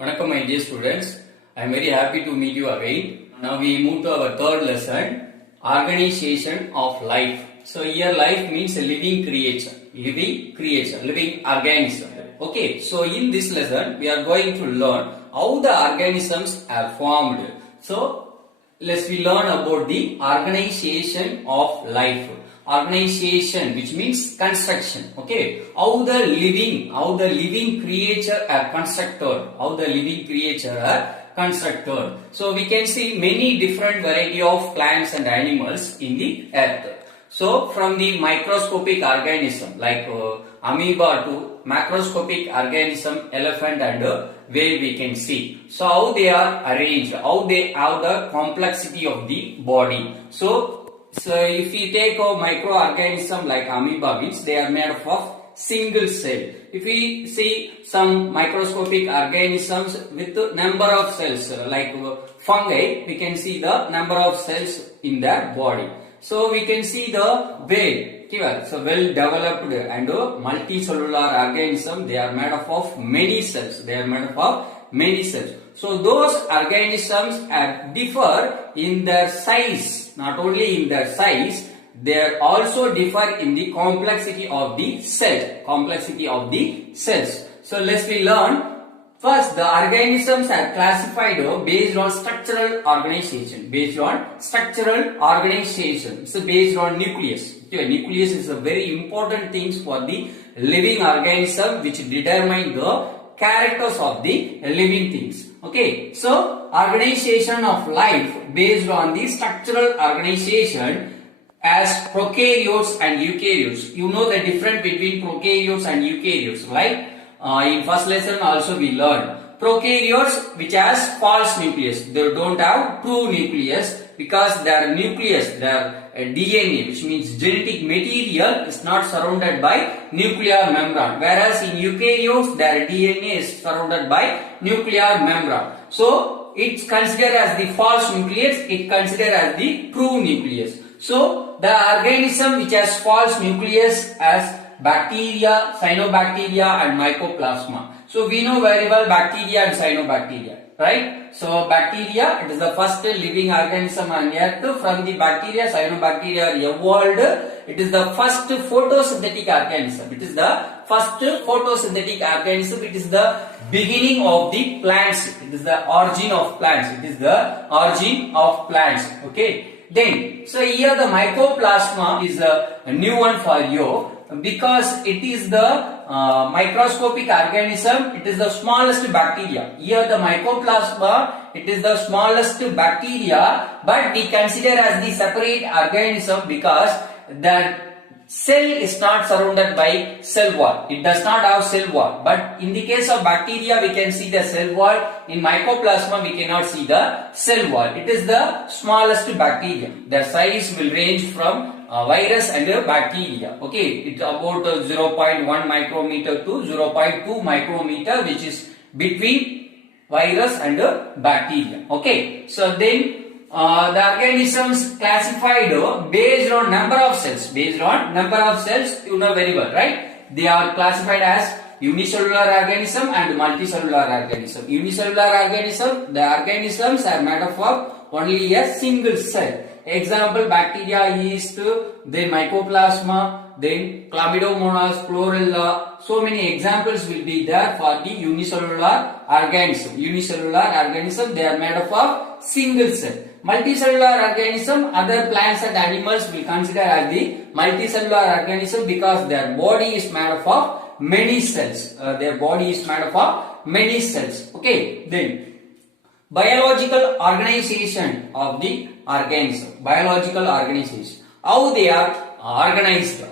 Welcome my dear students. I am very happy to meet you again. Now we move to our third lesson, organization of life. So here life means a living creature, living organism. Okay, so in this lesson we are going to learn how the organisms are formed. So let's learn about the organization of life. Organization, which means construction. Okay, how the living creature are constructed. So we can see many different variety of plants and animals in the earth. So from the microscopic organism like amoeba to macroscopic organism, elephant and whale we can see. So how they are arranged, how they have the complexity of the body. So if you take a microorganism like amoeba, means they are made up of single cell. If we see some microscopic organisms with number of cells like fungi, we can see the number of cells in their body. So we can see the whale. So well developed and multicellular organism, they are made up of many cells. So those organisms differ in their size. Not only in their size, they also differ in the complexity of the cells. So let's learn. First, the organisms are classified based on structural organization. So based on nucleus. Okay, nucleus is a very important thing for the living organism, which determine the characters of the living things. Okay, so organization of life based on the structural organization as prokaryotes and eukaryotes. You know the difference between prokaryotes and eukaryotes, right? In first lesson also we learned prokaryotes which has false nucleus. They don't have true nucleus because their nucleus, their DNA, which means genetic material, is not surrounded by nuclear membrane. Whereas in eukaryotes, their DNA is surrounded by nuclear membrane. So it's considered as the false nucleus, it considered as the true nucleus. So the organism which has false nucleus as bacteria, cyanobacteria and mycoplasma. So we know very well bacteria and cyanobacteria, right? So bacteria, it is the first living organism on earth. From the bacteria, cyanobacteria evolved. It is the first photosynthetic organism. It is the beginning of the plants. It is the origin of plants. Okay. Then, so here the mycoplasma is a new one for you because it is the microscopic organism. It is the smallest bacteria. Here the mycoplasma, it is the smallest bacteria, but we consider as the separate organism because the cell is not surrounded by cell wall. It does not have cell wall. But in the case of bacteria, we can see the cell wall. In mycoplasma, we cannot see the cell wall. It is the smallest bacteria. Their size will range from virus and bacteria. Okay, it's about 0.1 micrometer to 0.2 micrometer, which is between virus and bacteria. Okay, so then the organisms classified based on number of cells. You know very well, right? They are classified as unicellular organism and multicellular organism. Unicellular organism, the organisms are made up of only a single cell. Example, bacteria, yeast, then mycoplasma, then chlamydomonas, chlorella. So many examples will be there for the unicellular organism. They are made up of single cell. Multicellular organism, other plants and animals will consider as the multicellular organism because their body is made up of many cells. Okay, then biological organization of the organism. How they are organized.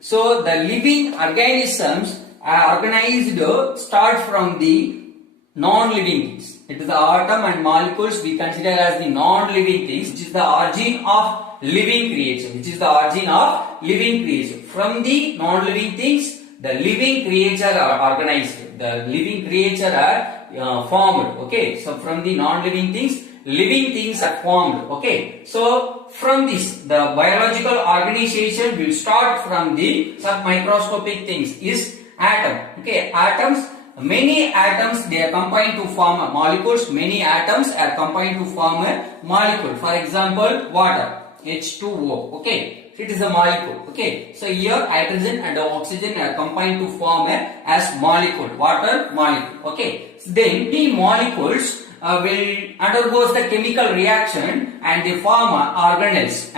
So the living organisms are organized start from the non-living things. It is the atom and molecules we consider as the non-living things, which is the origin of living creation. From the non-living things, the living creature are organized. The living creature are formed. Okay, so from the non-living things, living things are formed. Okay, so from this, the biological organization will start from the submicroscopic things is atom. Okay, atoms many atoms they are combined to form molecules. Many atoms are combined to form a molecule. For example, water, H2O. Okay, it is a molecule. Okay, so here hydrogen and oxygen are combined to form as molecule, water molecule. Okay, so then the molecules will undergoes the chemical reaction and they form organelles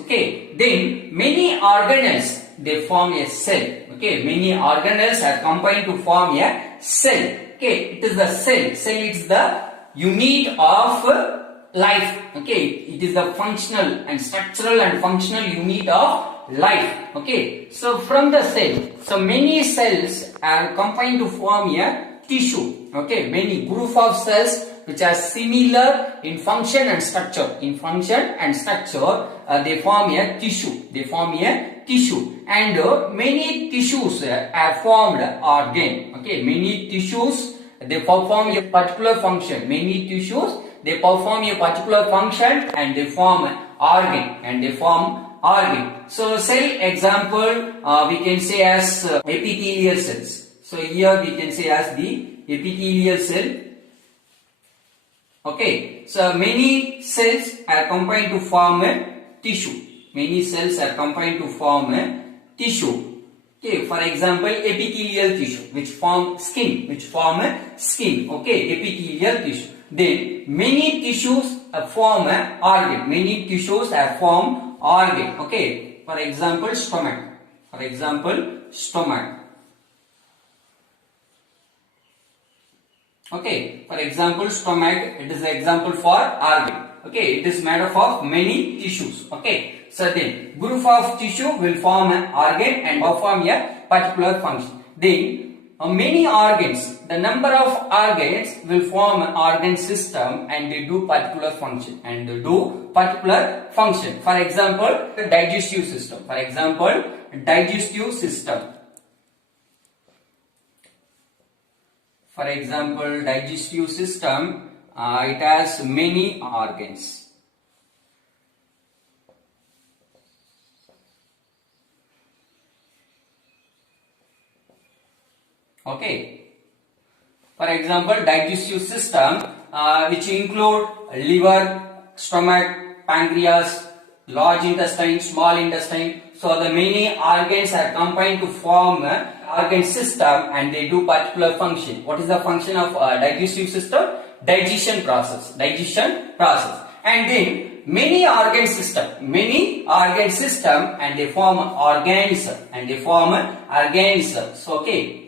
Okay, then many organelles they form a cell. Okay, many organelles are combined to form a cell. Okay, it is the cell. Cell is the unit of life. Okay, it is the functional and structural and functional unit of life. Okay, so from the cell, so many cells are combined to form a tissue. Okay, many group of cells which are similar in function and structure. In function and structure, they form a tissue. And many tissues are formed organ. Okay, many tissues they perform a particular function. Many tissues they perform a particular function and they form organ. So cell example we can say as epithelial cells. So here we can say as the epithelial cell. Okay, so many cells are combined to form a tissue. Many cells are combined to form a tissue. Okay, for example, epithelial tissue which form skin. Okay, epithelial tissue. Then many tissues form an organ. Okay, for example, stomach. Okay, for example, stomach, it is an example for organ. Okay, it is made up of many tissues. Okay, so then group of tissue will form an organ and perform a particular function. Then many organs, the number of organs will form an organ system and they do particular function. For example, the digestive system. It has many organs. Okay. For example, digestive system which include liver, stomach, pancreas, large intestine, small intestine. So the many organs are combined to form an organ system and they do particular function. What is the function of digestive system? Digestion process. And then many organ system and they form organism. Okay.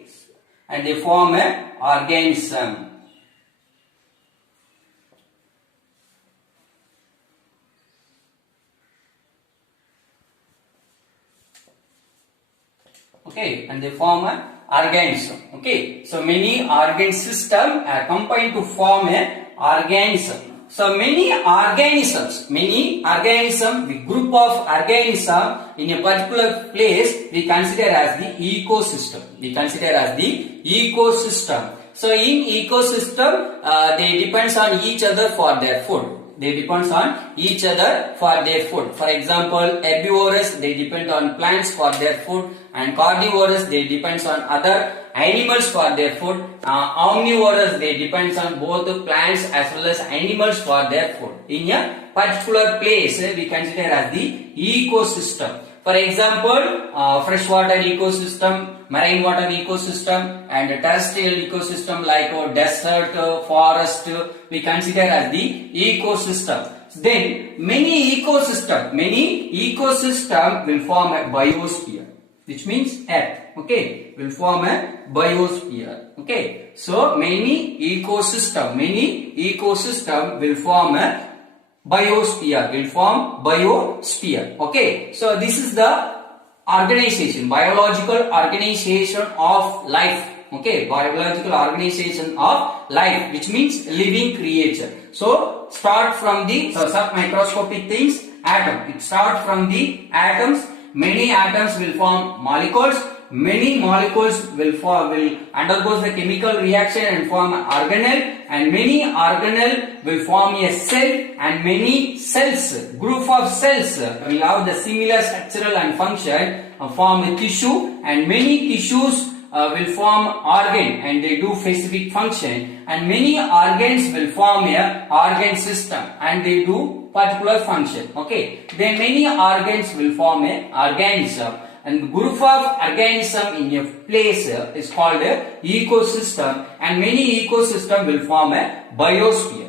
And they form an organism. Okay, and they form an organism. Okay, so many organ system are combined to form an organism. So many organisms, the group of organism in a particular place we consider as the ecosystem. So in ecosystem, they depends on each other for their food. For example, herbivorous, they depend on plants for their food, and carnivorous, they depends on other animals for their food. Omnivorous, they depends on both plants as well as animals for their food. In a particular place, we consider as the ecosystem. For example, freshwater ecosystem, marine water ecosystem, and terrestrial ecosystem like desert, forest, we consider as the ecosystem. Then many ecosystem will form a biosphere, which means earth. Okay, will form a biosphere. Okay, so many ecosystem will form a biosphere. Okay, so this is the organization, biological organization of life. Okay, biological organization of life, which means living creature. So start from the submicroscopic things, atom. It starts from the atoms. Many atoms will form molecules. Many molecules will undergo the chemical reaction and form an organelle, and many organelle will form a cell, and many cells, group of cells will have the similar structural and function, form a tissue, and many tissues will form organ and they do specific function, and many organs will form a organ system and they do particular function. Okay, then many organs will form a organism, and group of organism in a place is called a ecosystem, and many ecosystem will form a biosphere.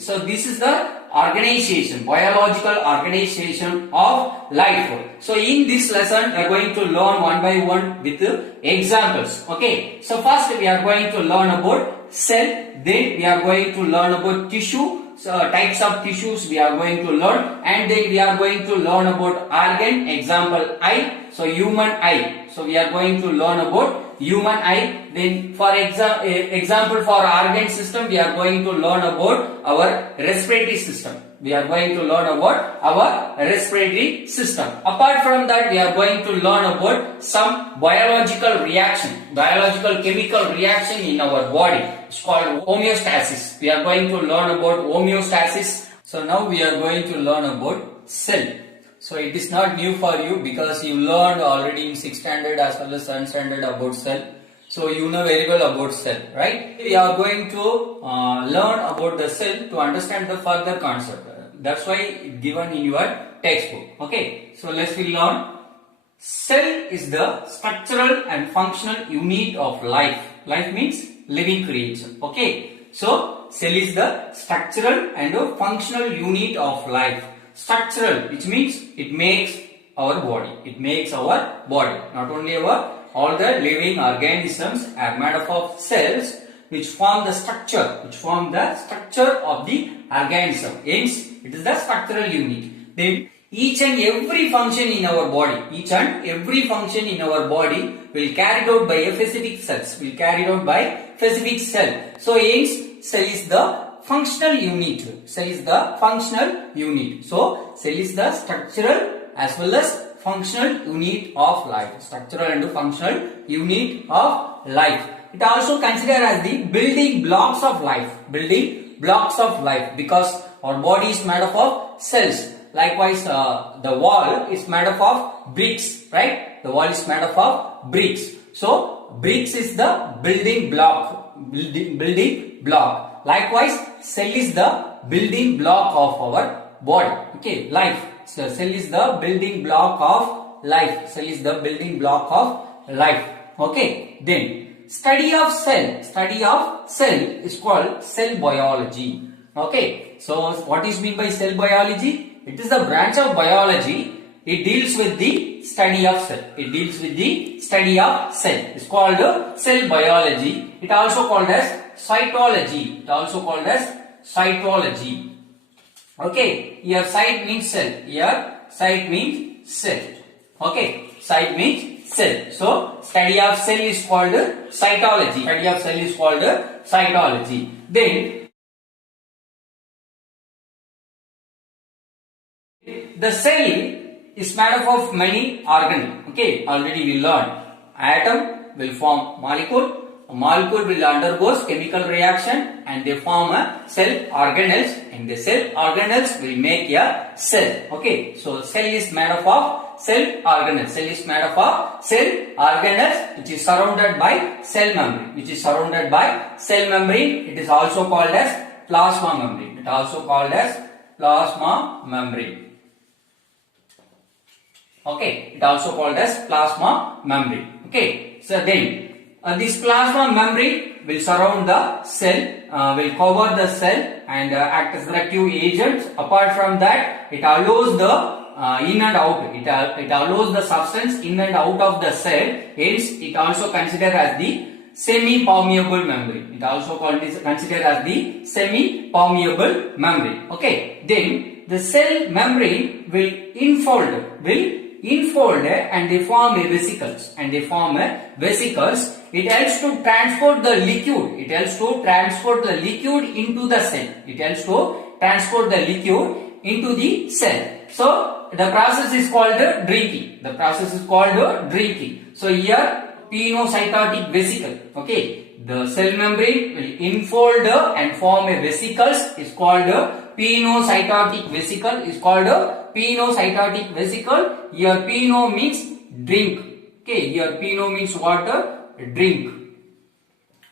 So this is the organization, biological organization of life. So in this lesson we are going to learn one by one with examples. Okay, so first we are going to learn about cell, then we are going to learn about tissue. So types of tissues we are going to learn, and then we are going to learn about organ, example eye. So human eye, so we are going to learn about human eye. Then for example for organ system we are going to learn about our respiratory system. Apart from that we are going to learn about some biological chemical reaction in our body. It's called homeostasis. We are going to learn about homeostasis. So now we are going to learn about cell. So it is not new for you because you learned already in 6th standard as well as 7th standard about cell. So you know very well about cell, right? We are going to learn about the cell to understand the further concept. That's why it's given in your textbook. Okay, so let's learn. Cell is the structural and functional unit of life. Life means living creature. Okay, so cell is the structural and functional unit of life. Structural, which means it makes our body. Not only all the living organisms are made up of cells which form the structure of the organism. Hence, it is the structural unit. Then each and every function in our body will carried out by a specific cell. So hence, cell is the functional unit. So cell is the structural as well as functional unit of life. It also considered as the building blocks of life. Because our body is made up of cells. Likewise, the wall is made up of bricks, right? So bricks is the building block. Likewise, cell is the building block of our body. Okay, life. So cell is the building block of life. Okay, then study of cell is called cell biology. Okay, so what is meant by cell biology? It is the branch of biology. It deals with the study of cell. It's called cell biology. It also called as cytology. Okay, here site means cell. Okay, site means cell. So study of cell is called cytology. Then the cell is made up of many organelles. Okay, already we learned. Atom will form molecule. A molecule will undergo chemical reaction and they form a cell organelles, and the cell organelles will make a cell. Okay, so cell is made up of cell organelles. Which is surrounded by cell membrane. It is also called as plasma membrane. Okay, it also called as plasma membrane. Okay, so then this plasma membrane will surround the cell, will cover the cell and act as reactive agent. Apart from that, it allows the in and out. It allows the substance in and out of the cell. Hence, it also considered as the semi-permeable membrane. Okay, then the cell membrane will infold and they form a vesicles. It helps to transport the liquid. Into the cell. So the process is called drinking. So here pinocytotic vesicle. Okay, the cell membrane will infold and form a vesicles. Is called pinocytotic vesicle. Here pino means drink. Okay, here PNO means water, drink.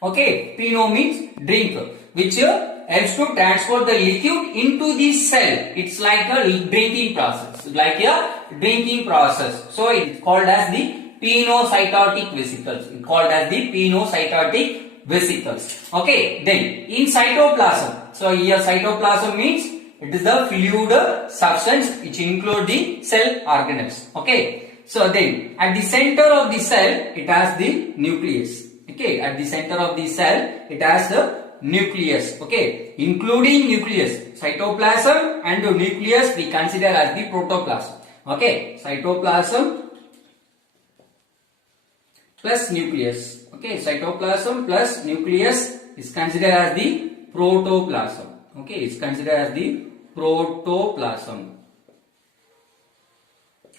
Okay, PNO means drink, which helps to transport the liquid into the cell. It's like a drinking process, like a drinking process. So it's called as the pinocytotic vesicles. It's called as the pinocytotic vesicles. Okay, then in cytoplasm. So here cytoplasm means it is the fluid substance which include the cell organelles. Okay, so then at the center of the cell it has the nucleus. Okay, at the center of the cell it has the nucleus. Okay, including nucleus, cytoplasm and the nucleus we consider as the protoplasm. Okay, cytoplasm plus nucleus. Okay, cytoplasm plus nucleus is considered as the protoplasm. Okay, it's considered as the protoplasm.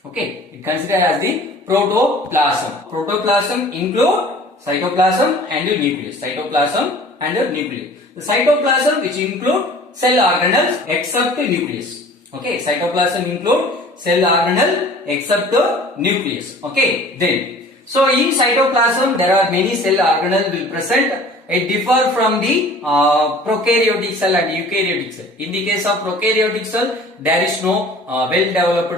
Okay, it considered as the protoplasm. Protoplasm include cytoplasm and the nucleus. Cytoplasm and the nucleus. The cytoplasm which include cell organelles except the nucleus. Okay, cytoplasm include cell organelle except the nucleus. Okay, then so in cytoplasm there are many cell organelles will present. It differ from the prokaryotic cell and eukaryotic cell. In the case of prokaryotic cell, there is no well developed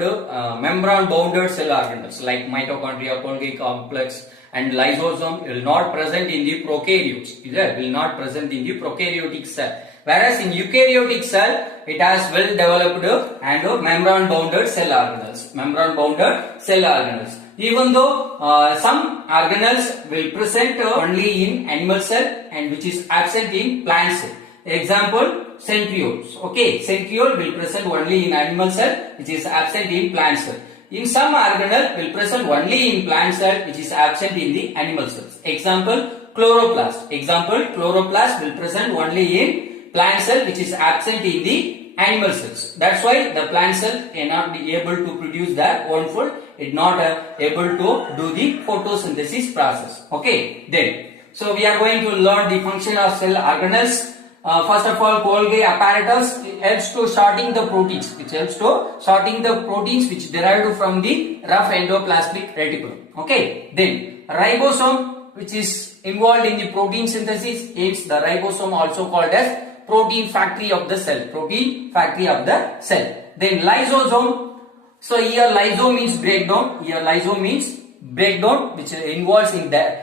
membrane bounded cell organelles like mitochondria, Golgi complex and lysosome will not present in the prokaryotes. Will not present in the prokaryotic cell. Whereas in eukaryotic cell, it has well developed and membrane bounded cell organelles. Membrane bounded cell organelles. Even though some organelles will present only in animal cell and which is absent in plant cell. Example, centrioles. Okay, centriole will present only in animal cell which is absent in plant cell. In some organelle will present only in plant cell which is absent in the animal cells. Example, chloroplast. Example, chloroplast will present only in plant cell which is absent in the animal cells. That's why the plant cell cannot be able to produce their own food. It's not able to do the photosynthesis process. Okay, then. So we are going to learn the function of cell organelles. First of all, Golgi apparatus helps to sorting the proteins. It helps to sorting the proteins which derived from the rough endoplasmic reticulum. Okay, then ribosome which is involved in the protein synthesis. Hence, the ribosome also called as protein factory of the cell. Protein factory of the cell. Then lysosome. So here lysosome means breakdown. Here lysosome means breakdown which involves in the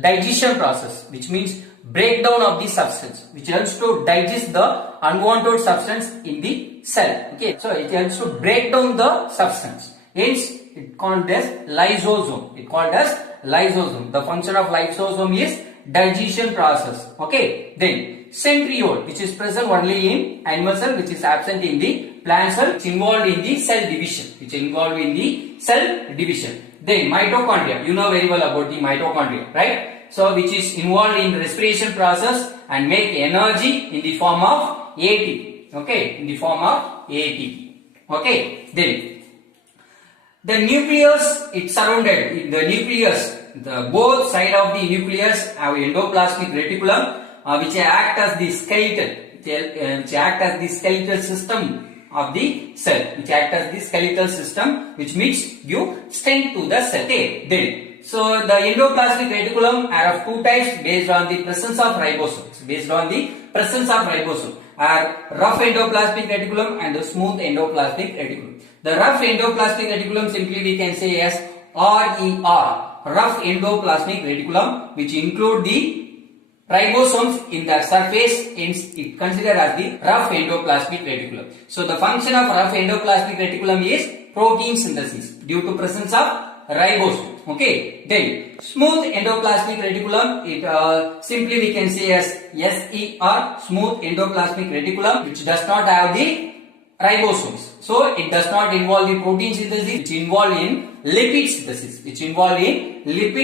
digestion process, which means breakdown of the substance, which helps to digest the unwanted substance in the cell. Okay, so it helps to break down the substance. Hence, it called as lysosome. It called as lysosome. The function of lysosome is digestion process. Okay, then centriole, which is present only in animal cell, which is absent in the plant cell, which involved in the cell division. Which involved in the cell division. Then mitochondria. You know very well about the mitochondria, right? So which is involved in the respiration process and make energy in the form of ATP. Okay, in the form of ATP. Okay, then the nucleus, it's surrounded in the nucleus. The both side of the nucleus have endoplasmic reticulum, which act as the skeleton, which act as the skeletal system of the cell, which act as the skeletal system, which makes give strength to the cell. Okay, then. So the endoplasmic reticulum are of two types based on the presence of ribosomes. Based on the presence of ribosome are rough endoplasmic reticulum and the smooth endoplasmic reticulum. The rough endoplasmic reticulum simply we can say as RER, rough endoplasmic reticulum, which include the ribosomes in the surface, hence it considered as the rough endoplasmic reticulum. So the function of rough endoplasmic reticulum is protein synthesis due to presence of ribosome. Okay, then smooth endoplasmic reticulum, it simply we can say as SER, smooth endoplasmic reticulum, which does not have the ribosomes. So it does not involve the protein synthesis, which involve in lipid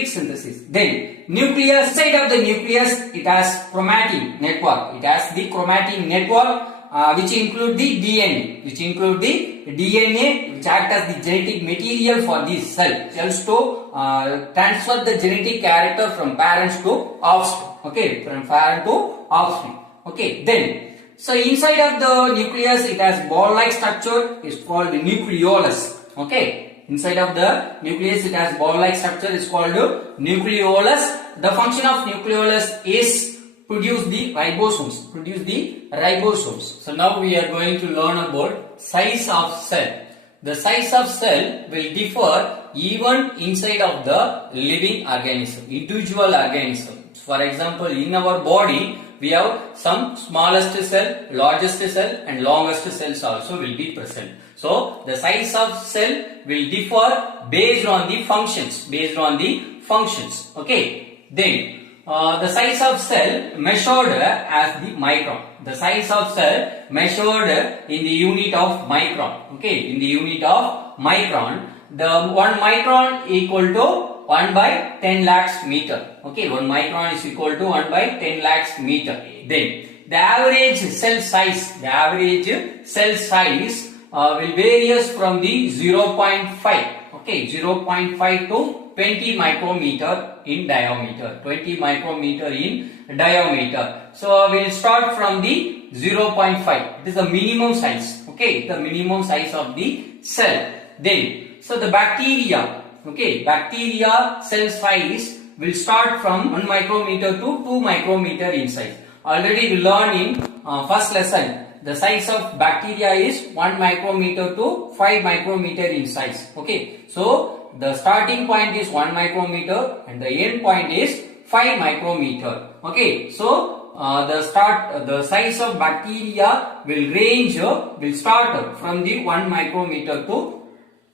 synthesis, Then nucleus, side of the nucleus, it has chromatin network. It has the chromatin network, which include the DNA, which act as the genetic material for this cell. It helps to transfer the genetic character from parents to offspring. Okay, from parent to offspring. Okay, then so inside of the nucleus, it has ball-like structure. It's called the nucleolus. Okay, Inside of the nucleus it has ball-like structure is called nucleolus. The function of nucleolus is produce the ribosomes. So now we are going to learn about size of cell. The size of cell will differ even inside of the living organism, individual organism. For example, in our body we have some smallest cell, largest cell and longest cells also will be present. So the size of cell will differ based on the functions. Okay. Then the size of cell measured as the micron. The size of cell measured in the unit of micron. Okay, in the unit of micron. The 1 micron equal to 1 by 10 lakhs meter. Okay, 1 micron is equal to 1 by 10 lakhs meter. Then the average cell size will varies from the 0.5. Okay, 0.5 to 20 micrometer in diameter. 20 micrometer in diameter. So we will start from the 0.5. It is the minimum size. Okay, the minimum size of the cell. Then, so the bacteria. Okay, bacteria cell size will start from 1 micrometer to 2 micrometer in size. Already we learned in first lesson. The size of bacteria is 1 micrometer to 5 micrometer in size. Okay, so the starting point is 1 micrometer and the end point is 5 micrometer. Okay, so the size of bacteria will start from the 1 micrometer to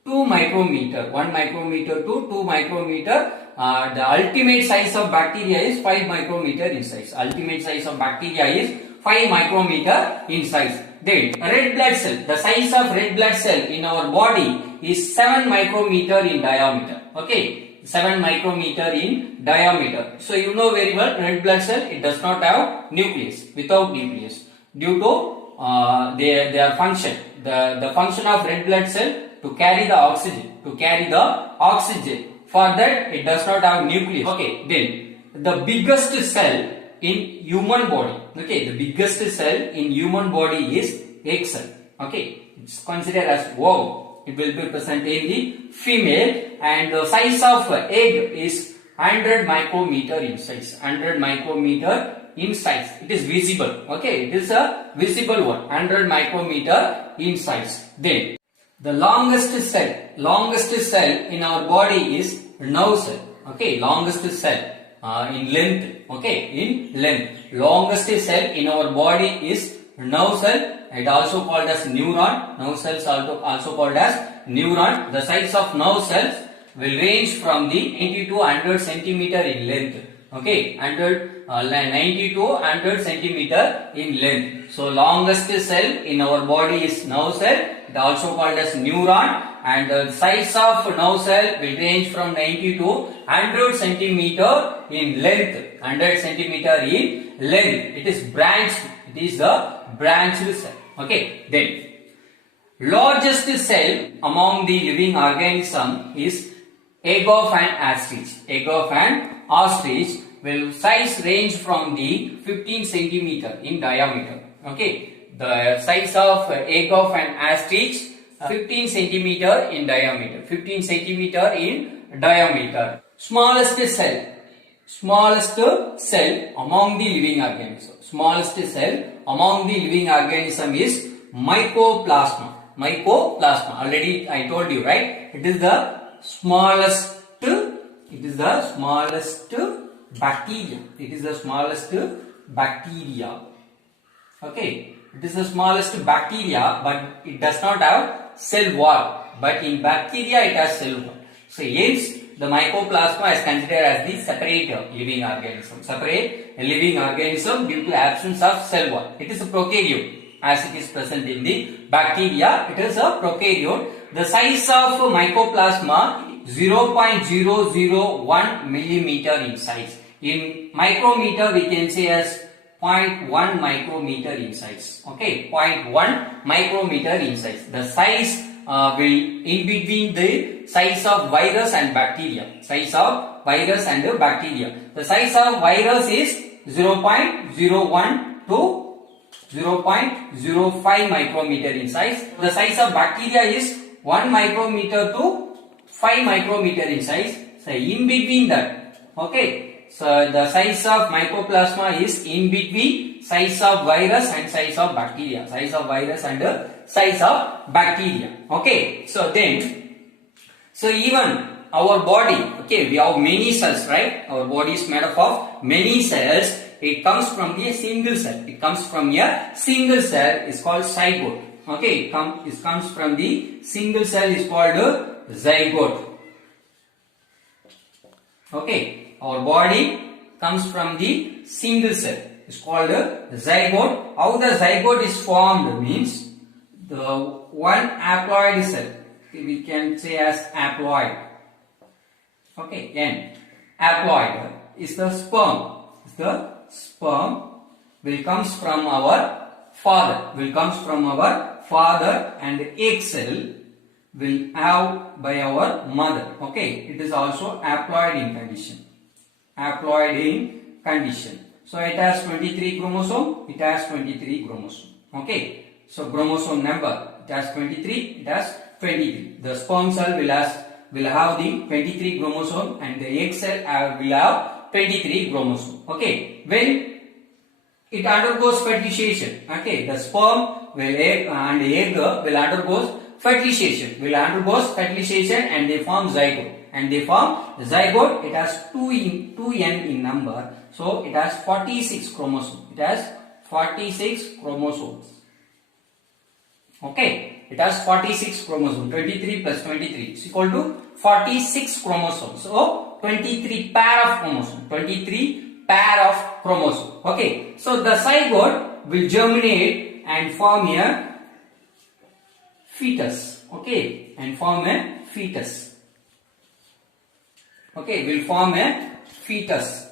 2 micrometer. 1 micrometer to 2 micrometer. The ultimate size of bacteria is 5 micrometer in size. Ultimate size of bacteria is 5 micrometer in size. Then red blood cell. The size of red blood cell in our body is 7 micrometer in diameter. Okay, 7 micrometer in diameter. So you know very well, red blood cell, it does not have nucleus, without nucleus, due to their function. The function of red blood cell to carry the oxygen. For that it does not have nucleus. Okay, then the biggest cell in human body. Okay, the biggest cell in human body is egg cell. Okay, it's considered as ovum. It will be present in the female, and the size of egg is 100 micrometer in size. 100 micrometer in size. It is visible. Okay, it is a visible one. 100 micrometer in size. Then the longest cell in our body is nerve cell. Okay, longest cell in length. Okay, in length. Longest cell in our body is nerve cell. It also called as neuron. Nerve cells also called as neuron. The size of nerve cells will range from the 90 to 100 centimeter in length. Okay, 90 to 100 centimeter in length. So longest cell in our body is nerve cell. It also called as neuron, and the size of nerve cell will range from 90 to 100 centimeter in length. 100 centimeter in length. It is branched. It is the branched cell. Okay, then largest cell among the living organism is egg of an ostrich. Egg of an ostrich will size range from the 15 centimeter in diameter. Okay, the size of egg of an ostrich 15 centimeter in diameter. 15 centimeter in diameter. Smallest cell among the living organism. Smallest cell among the living organism is mycoplasma. Mycoplasma. Already I told you, right? It is the smallest bacteria. It is the smallest bacteria. Okay. It is the smallest bacteria, but it does not have cell wall. But in bacteria it has cell wall. So hence the mycoplasma is considered as the separate living organism. Separate living organism due to absence of cell wall. It is a prokaryote. As it is present in the bacteria, it is a prokaryote. The size of mycoplasma 0.001 millimeter in size. In micrometer we can say as 0.1 micrometer in size. Okay, 0.1 micrometer in size. The size will in between the size of virus and bacteria. Size of virus and bacteria. The size of virus is 0.01 to 0.05 micrometer in size. The size of bacteria is 1 micrometer to 5 micrometer in size. So in between that, okay. So the size of mycoplasma is in between size of virus and size of bacteria. Size of virus and size of bacteria. Okay. So then, so even our body, okay, we have many cells, right? Our body is made up of many cells. It comes from a single cell. It comes from a single cell. It's called zygote. Okay, it comes from the single cell is called zygote. Okay, our body comes from the single cell. It's called zygote. How the zygote is formed means the one haploid cell. We can say as haploid. Okay, and haploid is the sperm. The sperm will comes from our father. Will comes from our father, and egg cell will have by our mother. Okay, it is also haploid in condition. Haploid in condition. So it has 23 chromosome. It has 23 chromosome. Okay, so chromosome number, it has 23. It has 23. The sperm cell will have the 23 chromosome, and the egg cell will have 23 chromosome. Okay, when it undergoes fertilization, okay, the sperm will egg and egg will undergoes fertilization. And they form zygote. It has 2n in number, so it has 46 chromosomes. It has 46 chromosomes. Okay, it has 46 chromosomes. 23 plus 23 is equal to 46 chromosomes. So 23 pair of chromosomes. 23 pair of chromosomes. Okay, so the zygote will germinate and form a fetus. Okay, and form a fetus. Okay, will form a fetus.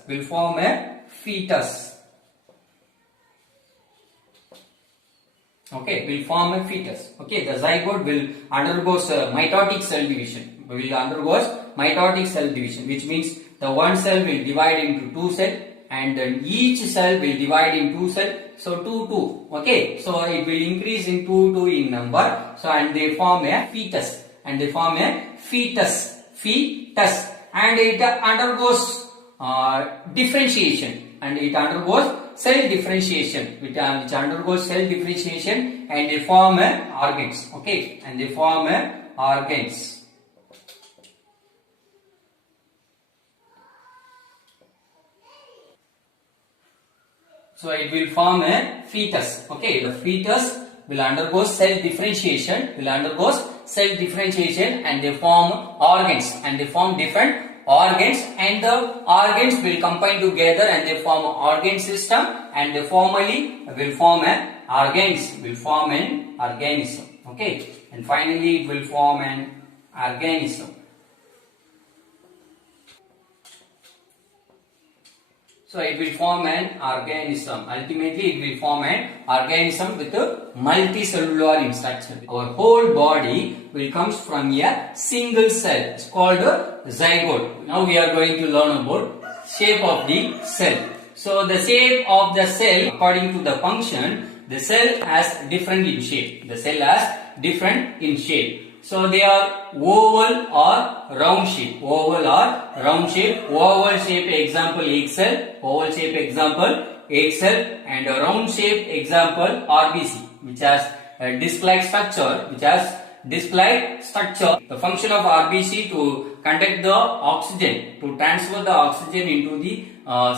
Okay, will form a fetus. Okay, the zygote will undergoes mitotic cell division. Which means the one cell will divide into two cells, and then each cell will divide in two cells. So 2. Okay, so it will increase in 2 in number. So and they form a fetus. And it undergoes differentiation. And it undergoes cell differentiation, which undergoes cell differentiation, and they form organs. Okay, and they form organs. So it will form a fetus. Okay, the fetus will undergo cell differentiation. And they form organs. And they form different organs, and the organs will combine together and they form organ system, and they formally will form an organism. Okay, and finally it will form an organism. So it will form an organism. Ultimately it will form an organism with a multicellular structure. Our whole body will comes from a single cell. It's called a zygote. Now we are going to learn about shape of the cell. So the shape of the cell, according to the function, the cell has different in shape. So they are oval or round shape. Oval shape example egg cell. And a round shape example RBC, which has a disc-like structure. The function of RBC to conduct the oxygen, to transfer the oxygen into the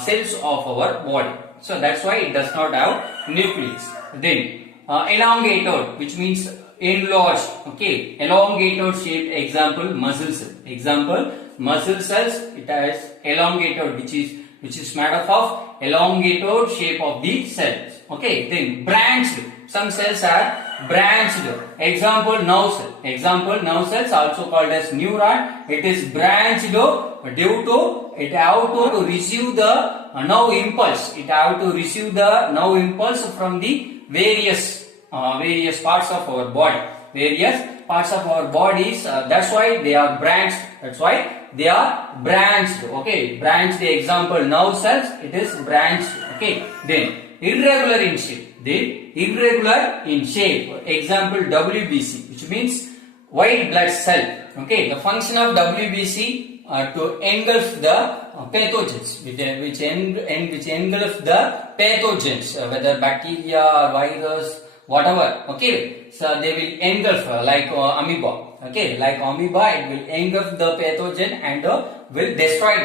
cells of our body. So that's why it does not have nucleus. Then elongated, which means enlarged. Okay, elongated shape example muscle cell. Muscle cells, it has elongated, which is made up of elongated shape of the cells. Okay, then branched. Some cells are branched. Example nerve cells also called as neuron. It is branched due to it have to receive the nerve impulse. From the various parts of our body. That's why they are branched. Okay, branched example nerve cells. It is branched. Okay, then irregular in shape. Example WBC, which means white blood cell. Okay, the function of WBC to engulf the pathogens, which engulf the pathogens, whether bacteria or virus, whatever. Okay, so they will engulf like amoeba. Okay, like amoeba, it will engulf the pathogen and will destroy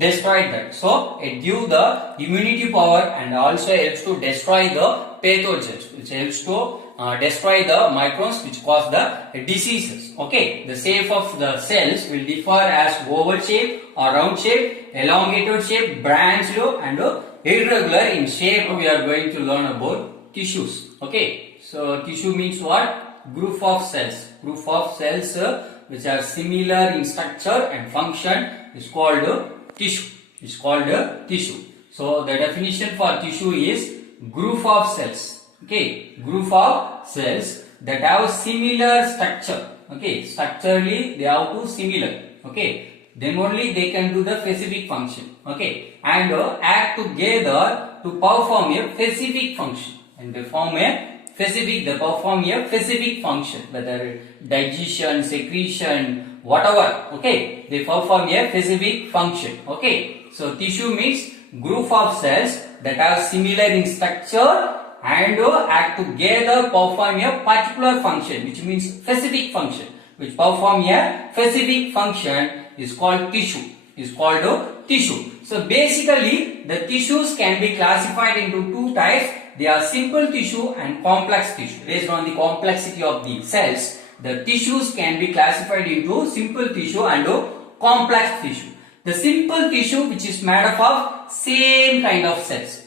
that. So it gives the immunity power and also helps to destroy the pathogens, which helps to destroy the microbes which cause the diseases. Okay, the shape of the cells will differ as oval shape or round shape, elongated shape, branched and irregular in shape. We are going to learn about tissues. Okay, so tissue means what? Group of cells. Group of cells which are similar in structure and function is called tissue. It's called tissue. So the definition for tissue is group of cells. Okay, group of cells that have similar structure. Okay, structurally they have to similar. Okay, then only they can do the specific function. Okay, and act together to perform a specific function. And they perform a specific function, whether digestion, secretion, whatever. Okay, they perform a specific function. Okay, so tissue means group of cells that are similar in structure and act together perform a particular function, which means specific function. Which perform a specific function is called tissue. So basically, the tissues can be classified into two types. They are simple tissue and complex tissue. Based on the complexity of the cells, the tissues can be classified into simple tissue and complex tissue. The simple tissue, which is made up of same kind of cells.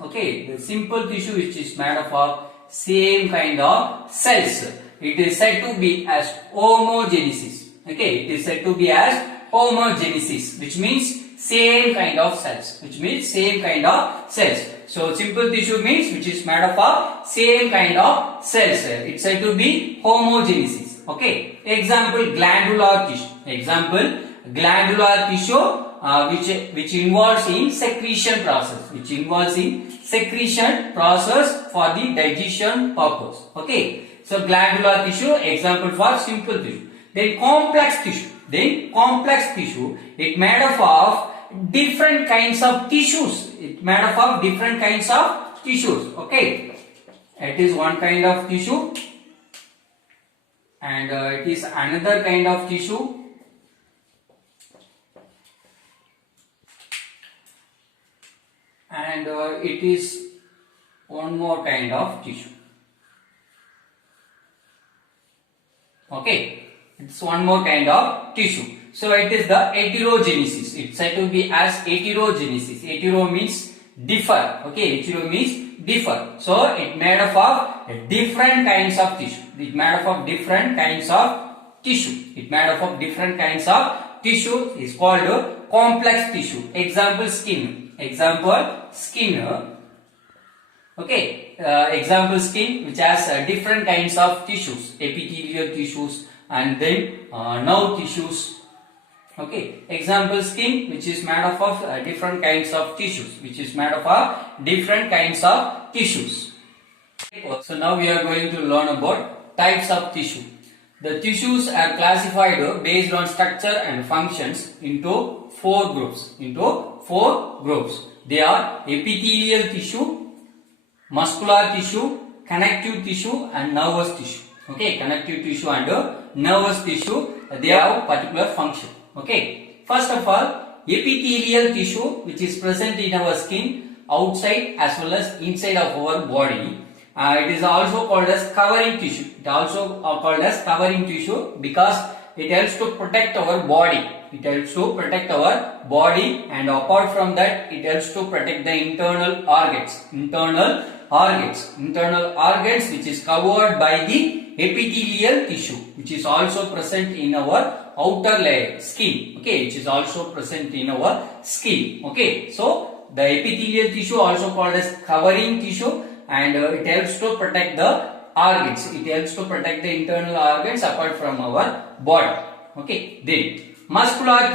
Okay, the simple tissue which is made up of same kind of cells. It is said to be as homogenesis. Okay, it is said to be as homogenesis, which means same kind of cells. So simple tissue means which is made up of same kind of cells. It's said to be homogenesis. Okay. Example, glandular tissue, which involves in secretion process for the digestion purpose. Okay. So glandular tissue, example for simple tissue. Then complex tissue, it made up of different kinds of tissues. Okay. It is one kind of tissue and it is another kind of tissue. And it is one more kind of tissue. Okay, it's one more kind of tissue. So it is the heterogenesis. It's said to be as heterogenesis. Hetero means differ. Okay, hetero means differ. So it made up of different kinds of tissue. Is called complex tissue. Example, skin. Okay, example, skin, which has different kinds of tissues, epithelial tissues and then nerve tissues. Okay, example, skin, which is made up of different kinds of tissues. So now we are going to learn about types of tissue. The tissues are classified based on structure and functions into four groups. They are epithelial tissue, muscular tissue, connective tissue and nervous tissue. Okay, connective tissue and nervous tissue, they have particular function. Okay, first of all, epithelial tissue, which is present in our skin, outside as well as inside of our body. It is also called as covering tissue. Because it helps to protect our body. And apart from that, it helps to protect the internal organs which is covered by the epithelial tissue, which is also present in our outer layer, skin. Okay, which is also present in our skin. Okay, so the epithelial tissue also called as covering tissue, and it helps to protect the organs. It helps to protect the internal organs apart from our body. Okay, then muscular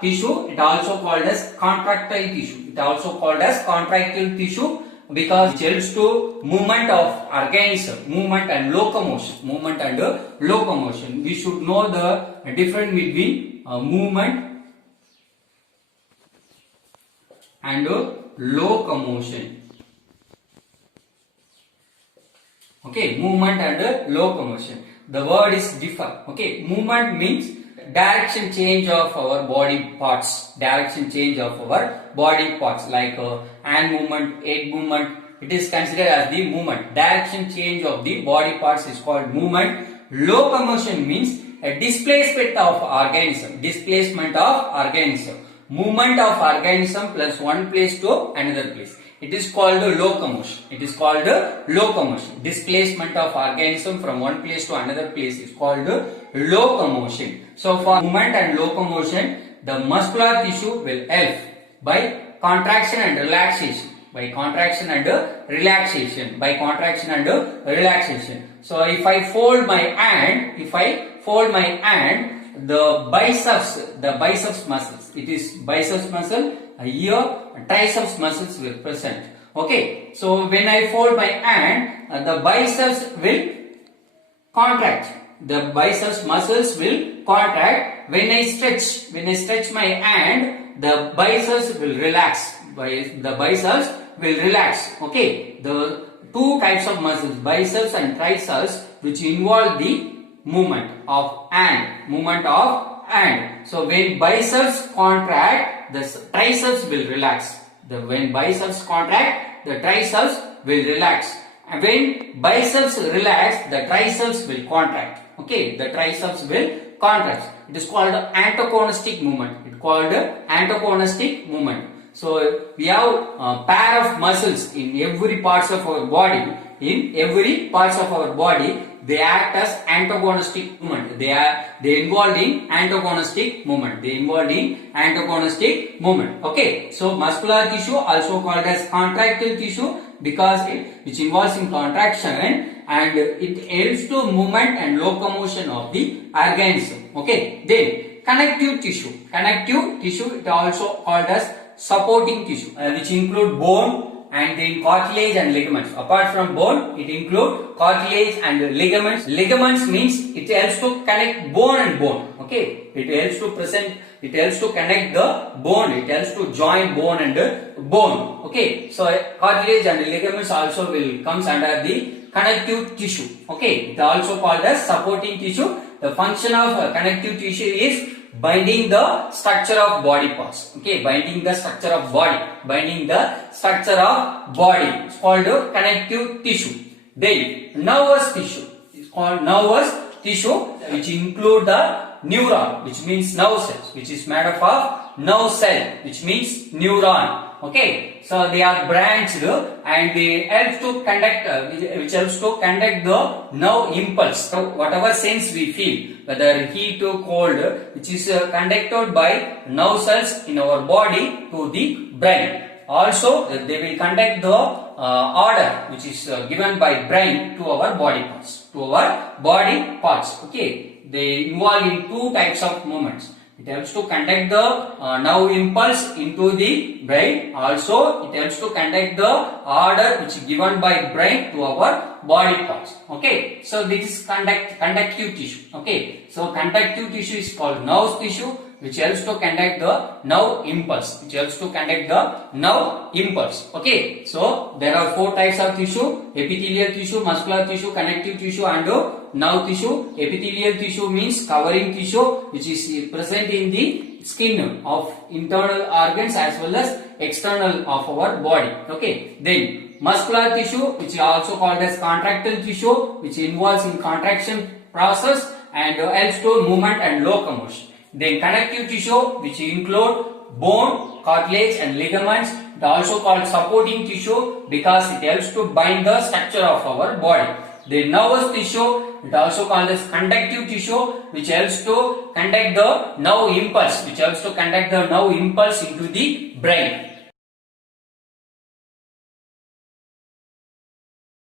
tissue, it also called as contractile tissue. because it helps to movement of organism, movement and locomotion. We should know the difference between movement and locomotion. Okay, movement and locomotion. The word is differ. Okay, movement means direction change of our body parts. Direction change of our body parts, like hand movement, head movement. It is considered as the movement. Direction change of the body parts is called movement. Locomotion means a displacement of organism. Movement of organism plus one place to another place. It is called locomotion. Displacement of organism from one place to another place is called locomotion. So for movement and locomotion, the muscular tissue will help by contraction and relaxation. So if I fold my hand, the biceps muscles, it is biceps muscle, here triceps muscles will present. Okay, so when I fold my hand, the biceps will contract. The biceps muscles will contract. When I stretch my hand, the biceps will relax. Okay, the two types of muscles, biceps and triceps, which involve the movement of hand. So when biceps contract, the triceps will relax. When biceps contract, the triceps will relax. And when biceps relax, the triceps will contract. Okay, the triceps will contract. It is called antagonistic movement. So we have a pair of muscles in every parts of our body. They act as antagonistic movement. They involved in antagonistic movement. Okay. So muscular tissue, also called as contractile tissue, because which involves in contraction, and it helps to movement and locomotion of the organism. Okay. Then connective tissue. It also called as supporting tissue, which include bone and then cartilage and ligaments. Apart from bone, it includes cartilage and ligaments. Ligaments means it helps to connect bone and bone. Okay, it helps to connect the bone. It helps to join bone and bone. Okay, so cartilage and ligaments also will comes under the connective tissue. Okay, it also called as supporting tissue. The function of connective tissue is binding the structure of body parts. Okay, binding the structure of body. It's called connective tissue. Then nervous tissue. It's called nervous tissue, which include the neuron, which means nerve cells, which is made up of nerve cell, which means neuron. Okay, so they are branched and they help to conduct, which helps to conduct the nerve impulse. So whatever sense we feel, whether heat or cold, which is conducted by nerve cells in our body to the brain. Also, they will conduct the order which is given by brain to our body parts. Okay, they involve in two types of movements. It helps to conduct the nerve impulse into the brain. Also, it helps to conduct the order which is given by brain to our body parts. Okay, so this is conductive tissue. Okay, so conductive tissue is called nerve tissue, which helps to conduct the nerve impulse. Okay, so there are four types of tissue: epithelial tissue, muscular tissue, connective tissue, and nerve tissue. Epithelial tissue means covering tissue, which is present in the skin of internal organs as well as external of our body. Okay, then muscular tissue, which is also called as contractile tissue, which involves in contraction process and helps to movement and locomotion. Then connective tissue, which include bone, cartilage and ligaments. It also called supporting tissue because it helps to bind the structure of our body. The nervous tissue, it also called as conductive tissue, which helps to conduct the nerve impulse, into the brain.